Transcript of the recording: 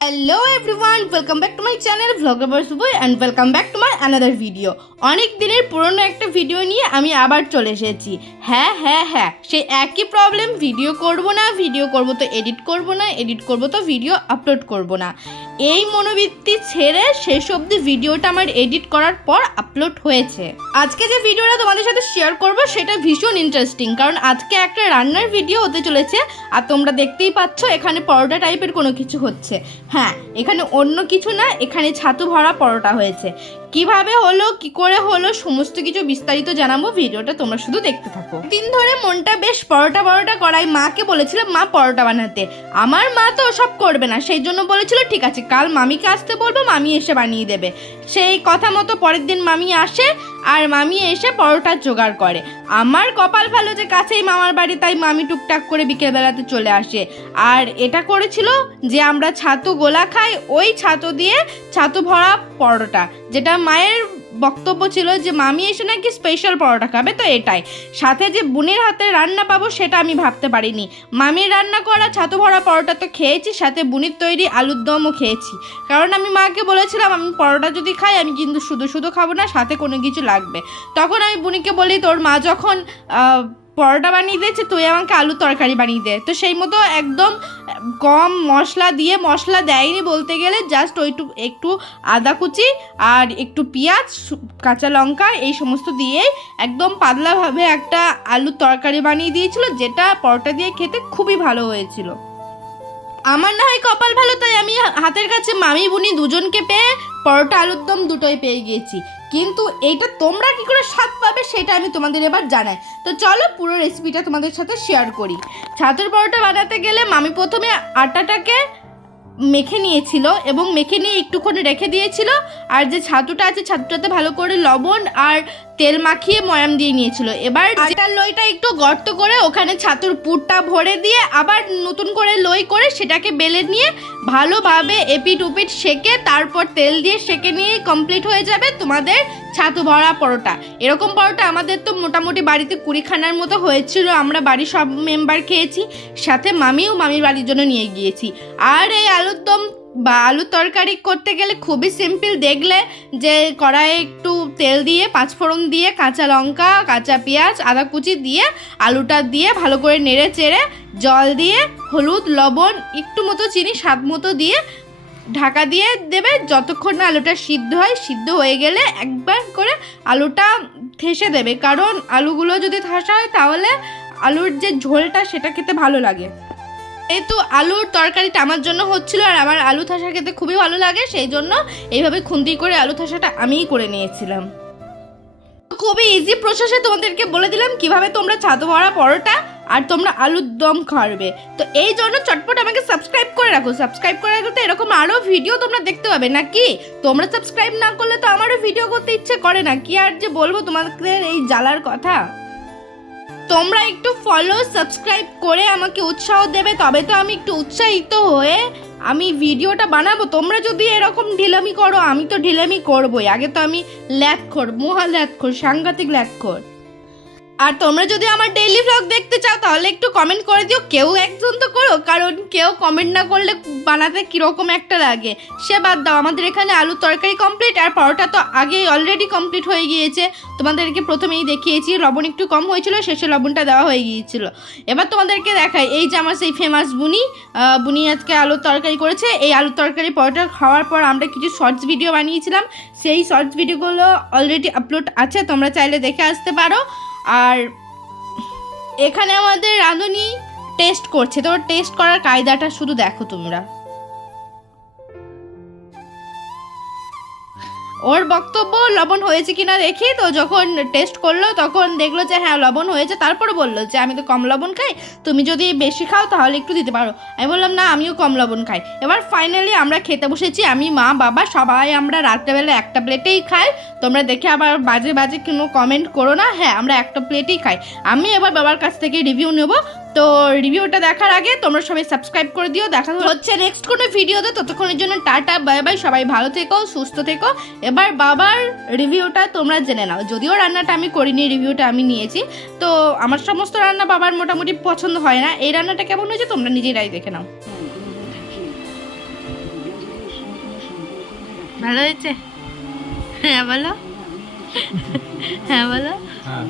Hello everyone, welcome back to my channel Vlogger Boy and welcome back to my another video. অনেক দিনের পুরনো একটা video নিয়ে আমি আবার চলে এসেছি। হ্যাঁ সেই একই প্রবলেম, ভিডিও করব তো এডিট করব তো ভিডিও আপলোড করব না। এই মনোবৃত্তি ছেড়ে শেষ অবধি ভিডিওটা আমার এডিট করার পর আপলোড হয়েছে। আজকে যে ভিডিওটা তোমাদের সাথে শেয়ার করব সেটা ভীষণ ইন্টারেস্টিং, কারণ আজকে একটা রান্নার ভিডিও হতে চলেছে। আর তোমরা দেখতেই পাচ্ছ এখানে পরোটা টাইপের কোনো কিছু হচ্ছে। হ্যাঁ, এখানে অন্য কিছু না, এখানে ছাতু ভরা পরোটা হয়েছে। কিভাবে হলো, কি করে হলো, সমস্ত কিছু বিস্তারিত জানাবো। ভিডিওটা তোমরা শুধু দেখতে থাকো। দিন ধরে মনটা বেশ পরোটা করাই, মাকে বলেছিলাম মা পরোটা বানাতে। আমার মা তো ওসব করবে না, সেই জন্য বলেছিল ঠিক আছে কাল মামিকে আসতে বলবো, মামি এসে বানিয়ে দেবে। সেই কথা মতো পরের দিন মামি আসে আর মামি এসে পরোটার জোগাড় করে। আমার কপাল ভালো যে কাছেই মামার বাড়ি, তাই মামি টুকটাক করে বিকেলবেলাতে চলে আসে। আর এটা করেছিল যে আমরা ছাতু গোলা খাই, ওই ছাতু দিয়ে ছাতু ভরা পরোটা, যেটা মায়ের বক্তব্য ছিল যে মামি এসে নাকি স্পেশাল পরোটা খাবে। তো এটাই সাথে যে বোনের হাতে রান্না পাবো সেটা আমি ভাবতে পারিনি। মামির রান্না করা ছাতু ভরা পরোটা তো খেয়েছি, সাথে বুনির তৈরি আলুর দমও খেয়েছি। কারণ আমি মাকে বলেছিলাম আমি পরোটা যদি খাই আমি কিন্তু শুধু খাবো না, সাথে কোনো কিছু লাগবে। তখন আমি বুনিকে বলি তোর মা যখন পরোটা বানিয়ে দিয়েছে তুই আমাকে আলুর তরকারি বানিয়ে দে। তো সেই মতো একদম কম মশলা দিয়ে, মশলা দেয়নি বলতে গেলে, জাস্ট একটু আদা কুচি আর একটু পেঁয়াজ, কাঁচা লঙ্কা, এই সমস্ত দিয়ে একদম পাতলাভাবে একটা আলুর তরকারি বানিয়ে দিয়েছিল, যেটা পরোটা দিয়ে খেতে খুবই ভালো হয়েছিল। আমার না হয় কপাল ভালো, তাই আমি হাতের কাছে মামি বুনি দুজনকে পেয়ে পরোটা আলুর দম দুটোই পেয়ে গিয়েছি। কিন্তু এইটা তোমরা কি করে স্বাদ পাবে সেটা আমি তোমাদের এবার জানাই। তো চলো পুরো রেসিপিটা তোমাদের সাথে শেয়ার করি। ছাতুর পরোটা বানাতে গেলে মামি প্রথমে আটাটাকে মেখে নিয়েছিল এবং মেখে নিয়ে একটুখানি রেখে দিয়েছিল। আর যে ছাতুটা আছে ছাতুটাতে ভালো করে লবণ আর তেল মাখিয়ে ময়াম দিয়ে নিয়েছিল। এবার আটার লইটা একটু গর্ত করে ওখানে ছাতুর পুরটা ভরে দিয়ে আবার নতুন করে লই করে সেটাকে বেলে নিয়ে ভালোভাবে এপিট উপিট সেকে তারপর তেল দিয়ে সেকে নিয়ে কমপ্লিট হয়ে যাবে তোমাদের ছাতু ভরা পরোটা। এরকম পরোটা আমাদের তো মোটামুটি বাড়িতে 20খানার মতো হয়েছিল, আমরা বাড়ির সব মেম্বার খেয়েছি, সাথে মামিও মামির বাড়ির জন্য নিয়ে গিয়েছি। আর এই আলুর দম বা আলুর তরকারি করতে গেলে খুবই সিম্পল। দেখলে যে কড়াইয়ে একটু তেল দিয়ে, পাঁচফোড়ন দিয়ে, কাঁচা লঙ্কা, কাঁচা পেঁয়াজ, আদা কুচি দিয়ে আলুটা দিয়ে ভালো করে নেড়ে চেড়ে জল দিয়ে হলুদ লবণ একটু মতো চিনি স্বাদ মতো দিয়ে ঢাকা দিয়ে দেবে যতক্ষণ না আলুটা সিদ্ধ হয়। সিদ্ধ হয়ে গেলে একবার করে আলুটা ঠেসে দেবে, কারণ আলুগুলো যদি ঠাসা হয় তাহলে আলুর যে ঝোলটা সেটা খেতে ভালো লাগে। যেহেতু আলুর তরকারিটা আমার জন্য হচ্ছিল আর আমার আলু ঠাসা খেতে খুবই ভালো লাগে, সেই জন্য এইভাবে খুন্তি করে আলু ঠাসাটা আমিই করে নিয়েছিলাম। খুবই ইজি প্রসেসে তোমাদেরকে বলে দিলাম কিভাবে তোমরা ছাতু ভরা পরোটা আর তোমরা আলুর দম খাবে। তো এই জন্য চটপট আমাকে সাবস্ক্রাইব করে রাখো। সাবস্ক্রাইব করে রাখলে তো এরকম আরও ভিডিও তোমরা দেখতে পাবে নাকি। তোমরা সাবস্ক্রাইব না করলে তো আমারও ভিডিও করতে ইচ্ছে করে না, কি আর যে বলবো তোমাদের এই জ্বালার কথা। তোমরা একটু ফলো সাবস্ক্রাইব করে আমাকে উৎসাহ দেবে, তবে তো আমি একটু উৎসাহিত হয়ে আমি ভিডিওটা বানাবো। তোমরা যদি এরকম ঢিলামি করো, আমি তো ঢিলামি করবোই। আগে তো আমি ল্যাথখোর, মহা ল্যাথখোর, সাংঘাতিক ল্যাথখোর। আর তোমরা যদি আমার ডেইলি ভ্লগ দেখতে চাও তাহলে একটু কমেন্ট করে দিও, কেউ একজন তো করো, কারণ কেউ কমেন্ট না করলে বানাতে কীরকম একটা লাগে। সে বাদ দাও, আমাদের এখানে আলুর তরকারি কমপ্লিট আর পরোটা তো আগেই অলরেডি কমপ্লিট হয়ে গিয়েছে। তোমাদেরকে প্রথমেই দেখিয়েছি লবণ একটু কম হয়েছিল, শেষে লবণটা দেওয়া হয়ে গিয়েছিল। এবার তোমাদেরকে দেখাই, এই যে আমার সেই ফেমাস বুনি আজকে আলুর তরকারি করেছে। এই আলুর তরকারি পরোটা খাওয়ার পর আমরা কিছু শর্টস ভিডিও বানিয়েছিলাম, সেই শর্টস ভিডিওগুলো অলরেডি আপলোড আছে, তোমরা চাইলে দেখে আসতে পারো। আর এখানে আমাদের রাঁধুনি টেস্ট করছে, তো টেস্ট করার কায়দাটা শুধু দেখো তোমরা। ওর বক্তব্য লবণ হয়েছে কিনা দেখি, তো যখন টেস্ট করলো তখন দেখলো যে হ্যাঁ লবণ হয়েছে, তারপরে বললো যে আমি তো কম লবণ খাই, তুমি যদি বেশি খাও তাহলে একটু দিতে পারো। আমি বললাম না আমিও কম লবণ খাই। এবার ফাইনালি আমরা খেতে বসেছি, আমি মা বাবা সবাই আমরা রাত্রেবেলা একটা প্লেটেই খাই। তোমরা দেখে আবার বাজে কোনো কমেন্ট করো না। হ্যাঁ, আমরা একটা প্লেটেই খাই। আমি এবার বাবার কাছ থেকে রিভিউ নেব, তো রিভিউটা দেখার আগে তোমরা সবাই সাবস্ক্রাইব করে দিও। দেখা হচ্ছে নেক্সট কোনো ভিডিওতে, ততক্ষণের জন্য টাটা বাই বাই, সবাই ভালো থেকো, সুস্থ থেকো। এবার বাবার রিভিউটা তোমরা জেনে নাও। যদিও রান্নাটা আমি করিনি, রিভিউটা আমি নিয়েছি। তো আমার সমস্ত রান্না বাবার মোটামুটি পছন্দ হয় না, এই রান্নাটা কেমন হয়েছে তোমরা নিজেরাই দেখে নাও। ভালো হয়েছে? হ্যাঁ বলো, হ্যাঁ বলো। হ্যাঁ।